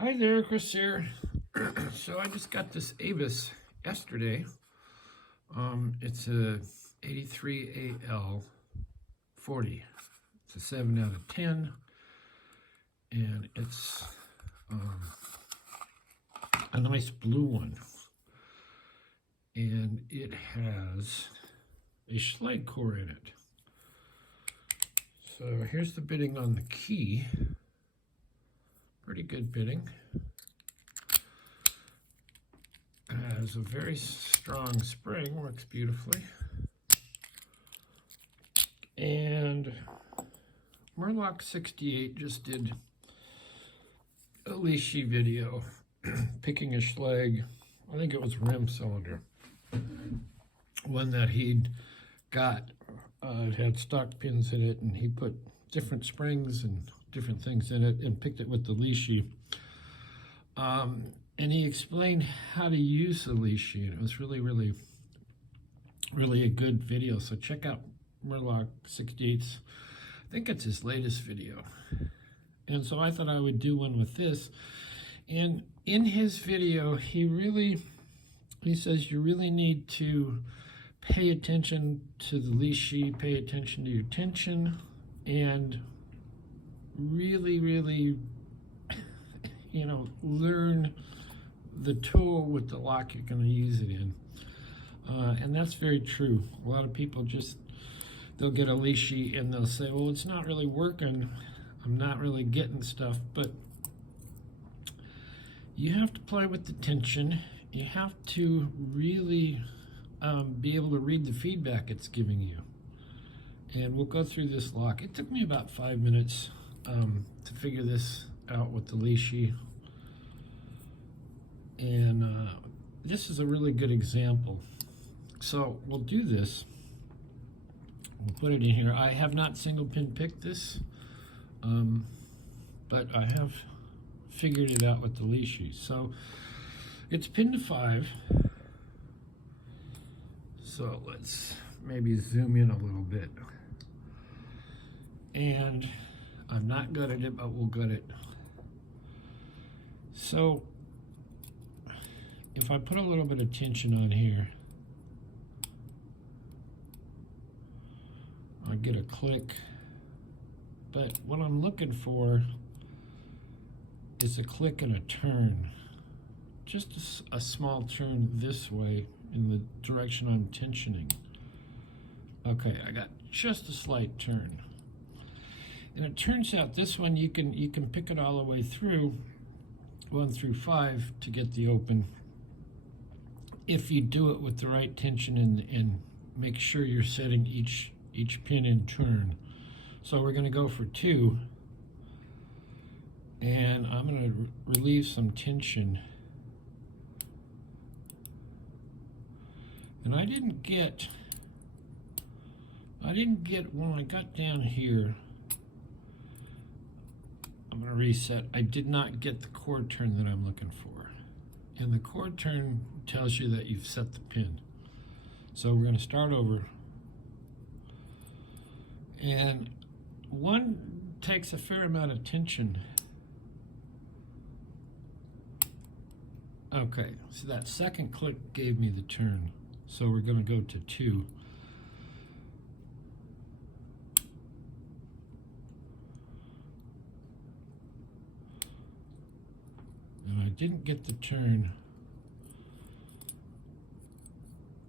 Hi there, Chris here. So I just got this Avis yesterday. It's a 83 AL 40. It's a 7 out of 10, and it's a nice blue one. And it has a Schlage core in it. So here's the bitting on the key. Pretty good bitting. Has a very strong spring, works beautifully. And Murloc 68 just did a Lishi video picking a Schlage. I think it was rim cylinder. One that he'd got, it had stock pins in it, and he put different springs and different things in it and picked it with the Lishi. And he explained how to use the Lishi, and it was really a good video. So check out Murloc 68's, I think it's his latest video. And so I thought I would do one with this. And in his video, he says you really need to pay attention to the Lishi, pay attention to your tension, and really, learn the tool with the lock you're going to use it in. And that's very true. A lot of people they'll get a Lishi and they'll say, well, it's not really working. I'm not really getting stuff. But you have to play with the tension. You have to really be able to read the feedback it's giving you. And we'll go through this lock. It took me about 5 minutes to figure this out with the Lishi. And this is a really good example. So we'll do this. We'll put it in here. I have not single pin picked this, but I have figured it out with the Lishi. So it's pinned to 5. So let's maybe zoom in a little bit. And I've not gutted it, but we'll gut it. So if I put a little bit of tension on here, I get a click. But what I'm looking for is a click and a turn. Just a small turn this way in the direction I'm tensioning. Okay, I got just a slight turn. And it turns out this one you can pick it all the way through 1 through 5 to get the open, if you do it with the right tension and make sure you're setting each pin in turn. So we're going to go for 2, and I'm going to relieve some tension. And I didn't get when I got down here, I'm going to reset. I did not get the chord turn that I'm looking for. And the chord turn tells you that you've set the pin. So we're going to start over. And one takes a fair amount of tension. Okay, so that second click gave me the turn. So we're going to go to 2. And I didn't get the turn.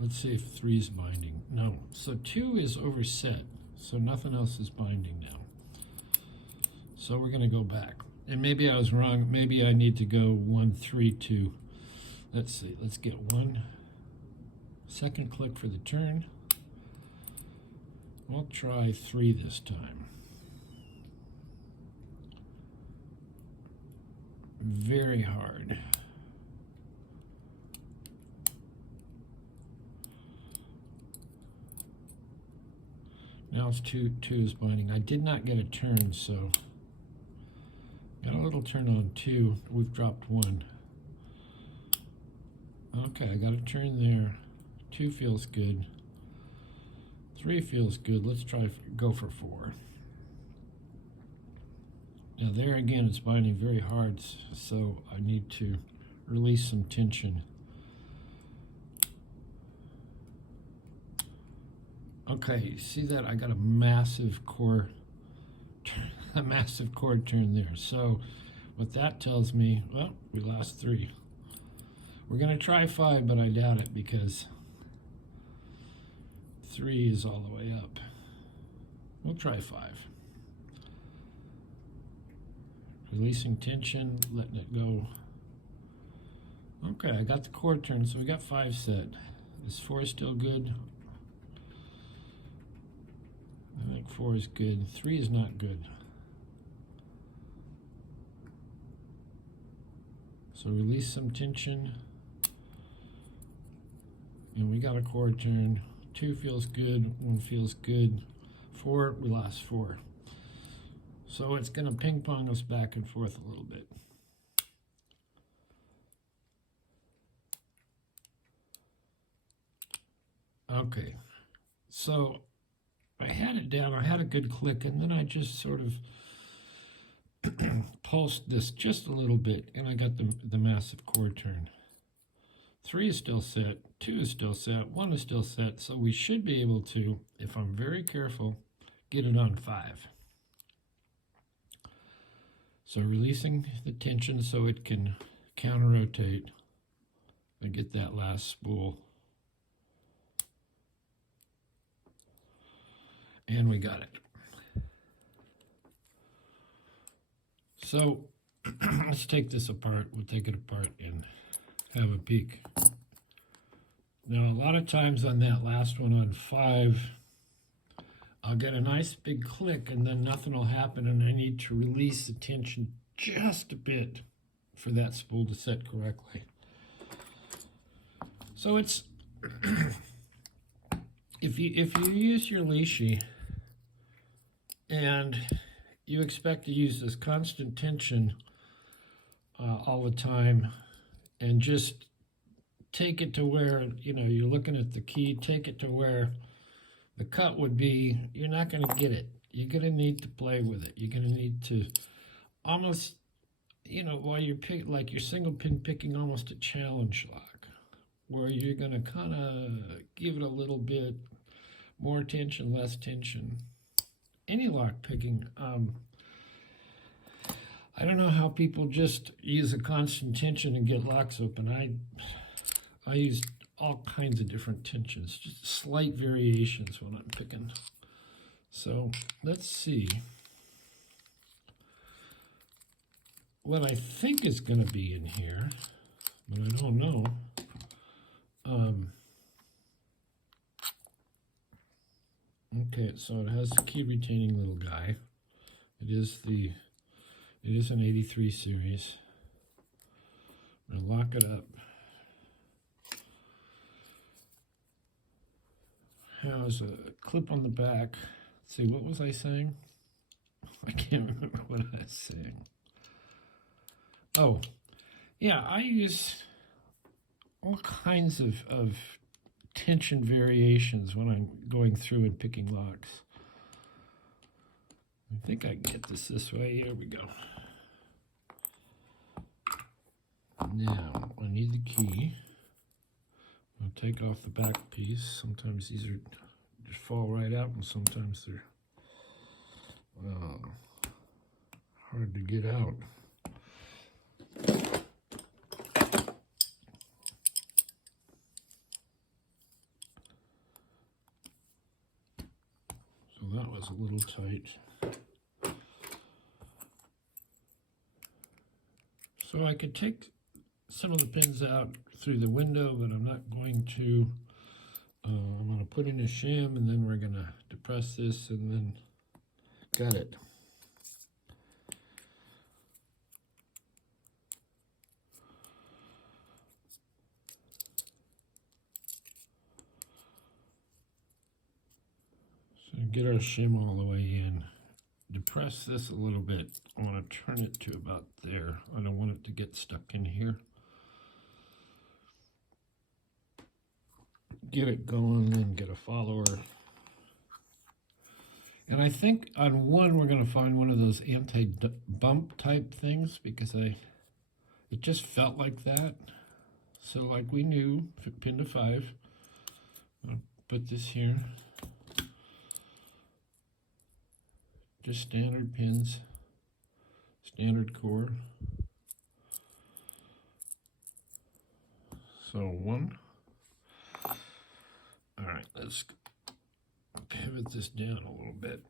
Let's see if 3 is binding. No, so 2 is overset, so nothing else is binding now. So we're going to go back. And maybe I was wrong. Maybe I need to go 1, 3, 2. Let's see. Let's get 1. Second click for the turn. We'll try 3 this time. Very hard. Now it's 2 is binding. I did not get a turn, so got a little turn on 2. We've dropped 1. Okay, I got a turn there. 2 feels good. 3 feels good. Let's go for 4. Now there again, it's binding very hard, so I need to release some tension. Okay, you see that? I got a massive core turn there. So what that tells me, well, we lost 3. We're going to try 5, but I doubt it because 3 is all the way up. We'll try 5. Releasing tension, letting it go. Okay, I got the chord turn, so we got 5 set. Is 4 still good? I think 4 is good. 3 is not good. So release some tension. And we got a chord turn. 2 feels good, 1 feels good. 4, we lost 4. So it's going to ping pong us back and forth a little bit. Okay, so I had it down, I had a good click, and then I just sort of pulsed this just a little bit, and I got the massive chord turn. 3 is still set, 2 is still set, 1 is still set, so we should be able to, if I'm very careful, get it on 5. So releasing the tension so it can counter-rotate and get that last spool. And we got it. So let's take this apart. We'll take it apart and have a peek. Now, a lot of times on that last one on 5, I'll get a nice big click and then nothing will happen, and I need to release the tension just a bit for that spool to set correctly. So it's if you use your Lishi and you expect to use this constant tension all the time, and just take it to where, you're looking at the key, take it to where the cut would be, you're not going to get it. You're going to need to play with it. You're going to need to almost, while you're like you're single pin picking, almost a challenge lock, where you're going to kind of give it a little bit more tension, less tension. Any lock picking, I don't know how people just use a constant tension and get locks open. I use all kinds of different tensions, just slight variations when I'm picking. So let's see what I think is going to be in here, but I don't know. Okay, so it has the key retaining little guy. It is an 83 series. I'm going to lock it up. Has a clip on the back. Let's see, what was I saying? I can't remember what I was saying. Oh, yeah, I use all kinds of tension variations when I'm going through and picking locks. I think I can get this way. Here we go. Now, I need the key. I'll take off the back piece. Sometimes these just fall right out, and sometimes they're hard to get out. So that was a little tight. So I could take some of the pins out through the window, but I'm not going to. I'm going to put in a shim, and then we're going to depress this, and then got it. So get our shim all the way in. Depress this a little bit. I want to turn it to about there. I don't want it to get stuck in here. Get it going, then get a follower. And I think on one we're going to find one of those anti-bump type things because it just felt like that. So like we knew, pin to 5. I'll put this here. Just standard pins, standard core. So 1. All right, let's pivot this down a little bit.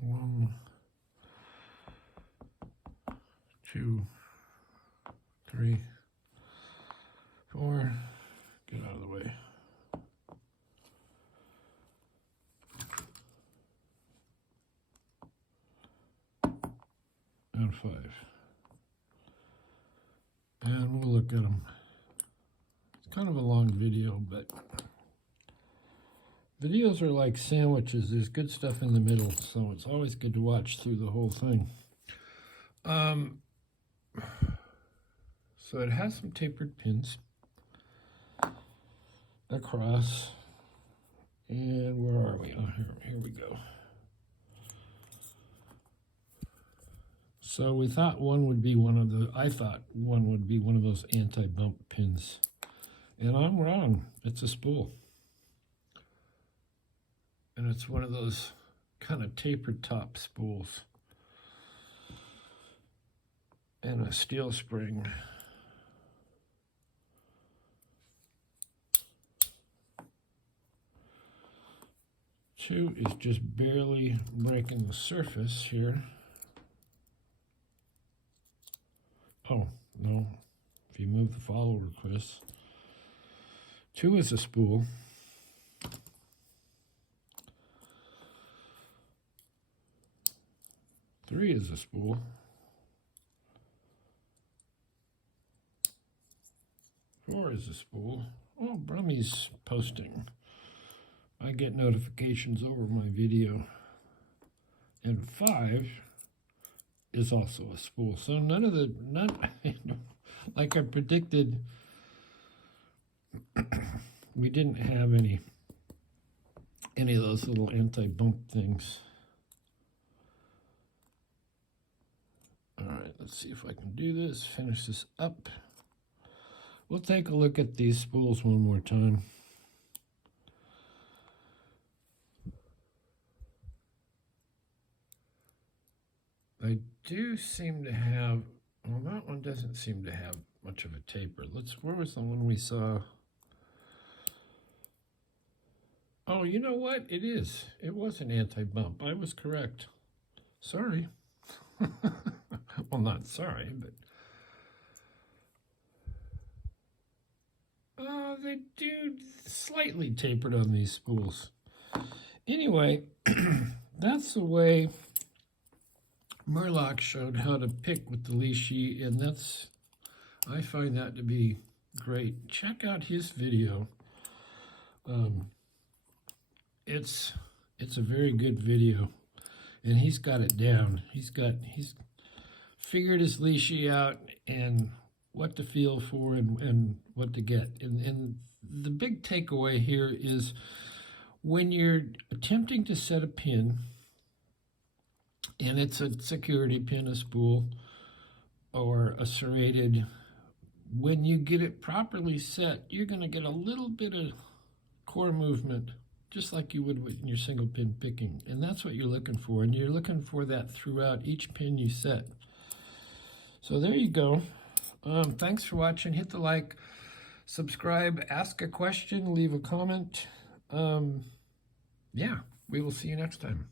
1, 2, 3, 4. Get out of the way. And 5. And we'll look at them. It's kind of a long video, but videos are like sandwiches. There's good stuff in the middle, so it's always good to watch through the whole thing. So it has some tapered pins across. And where are we? Oh, here we go. So we thought one would be one of the, I thought one would be one of those anti-bump pins. And I'm wrong. It's a spool. And it's one of those kind of tapered top spools. And a steel spring. Two is just barely breaking the surface here. Oh, no. If you move the follow request. 2 is a spool. 3 is a spool. 4 is a spool. Oh, Brummy's posting. I get notifications over my video. And 5 is also a spool. So none, like I predicted, we didn't have any of those little anti-bump things. All right, let's see if I can do this, finish this up. We'll take a look at these spools one more time. I do seem to have, well, that one doesn't seem to have much of a taper. Where was the one we saw? Oh, you know what? It is. It was an anti-bump. I was correct. Sorry. Well, not sorry, but they do slightly tapered on these spools. Anyway, that's the way Murloc showed how to pick with the Lishi, and I find that to be great. Check out his video. It's a very good video, and he's got it down. He's figured his Lishi out and what to feel for and what to get. And the big takeaway here is when you're attempting to set a pin, and it's a security pin, a spool, or a serrated, when you get it properly set, you're going to get a little bit of core movement, just like you would in your single pin picking. And that's what you're looking for. And you're looking for that throughout each pin you set. So there you go. Thanks for watching. Hit the like, subscribe, ask a question, leave a comment. Yeah, we will see you next time.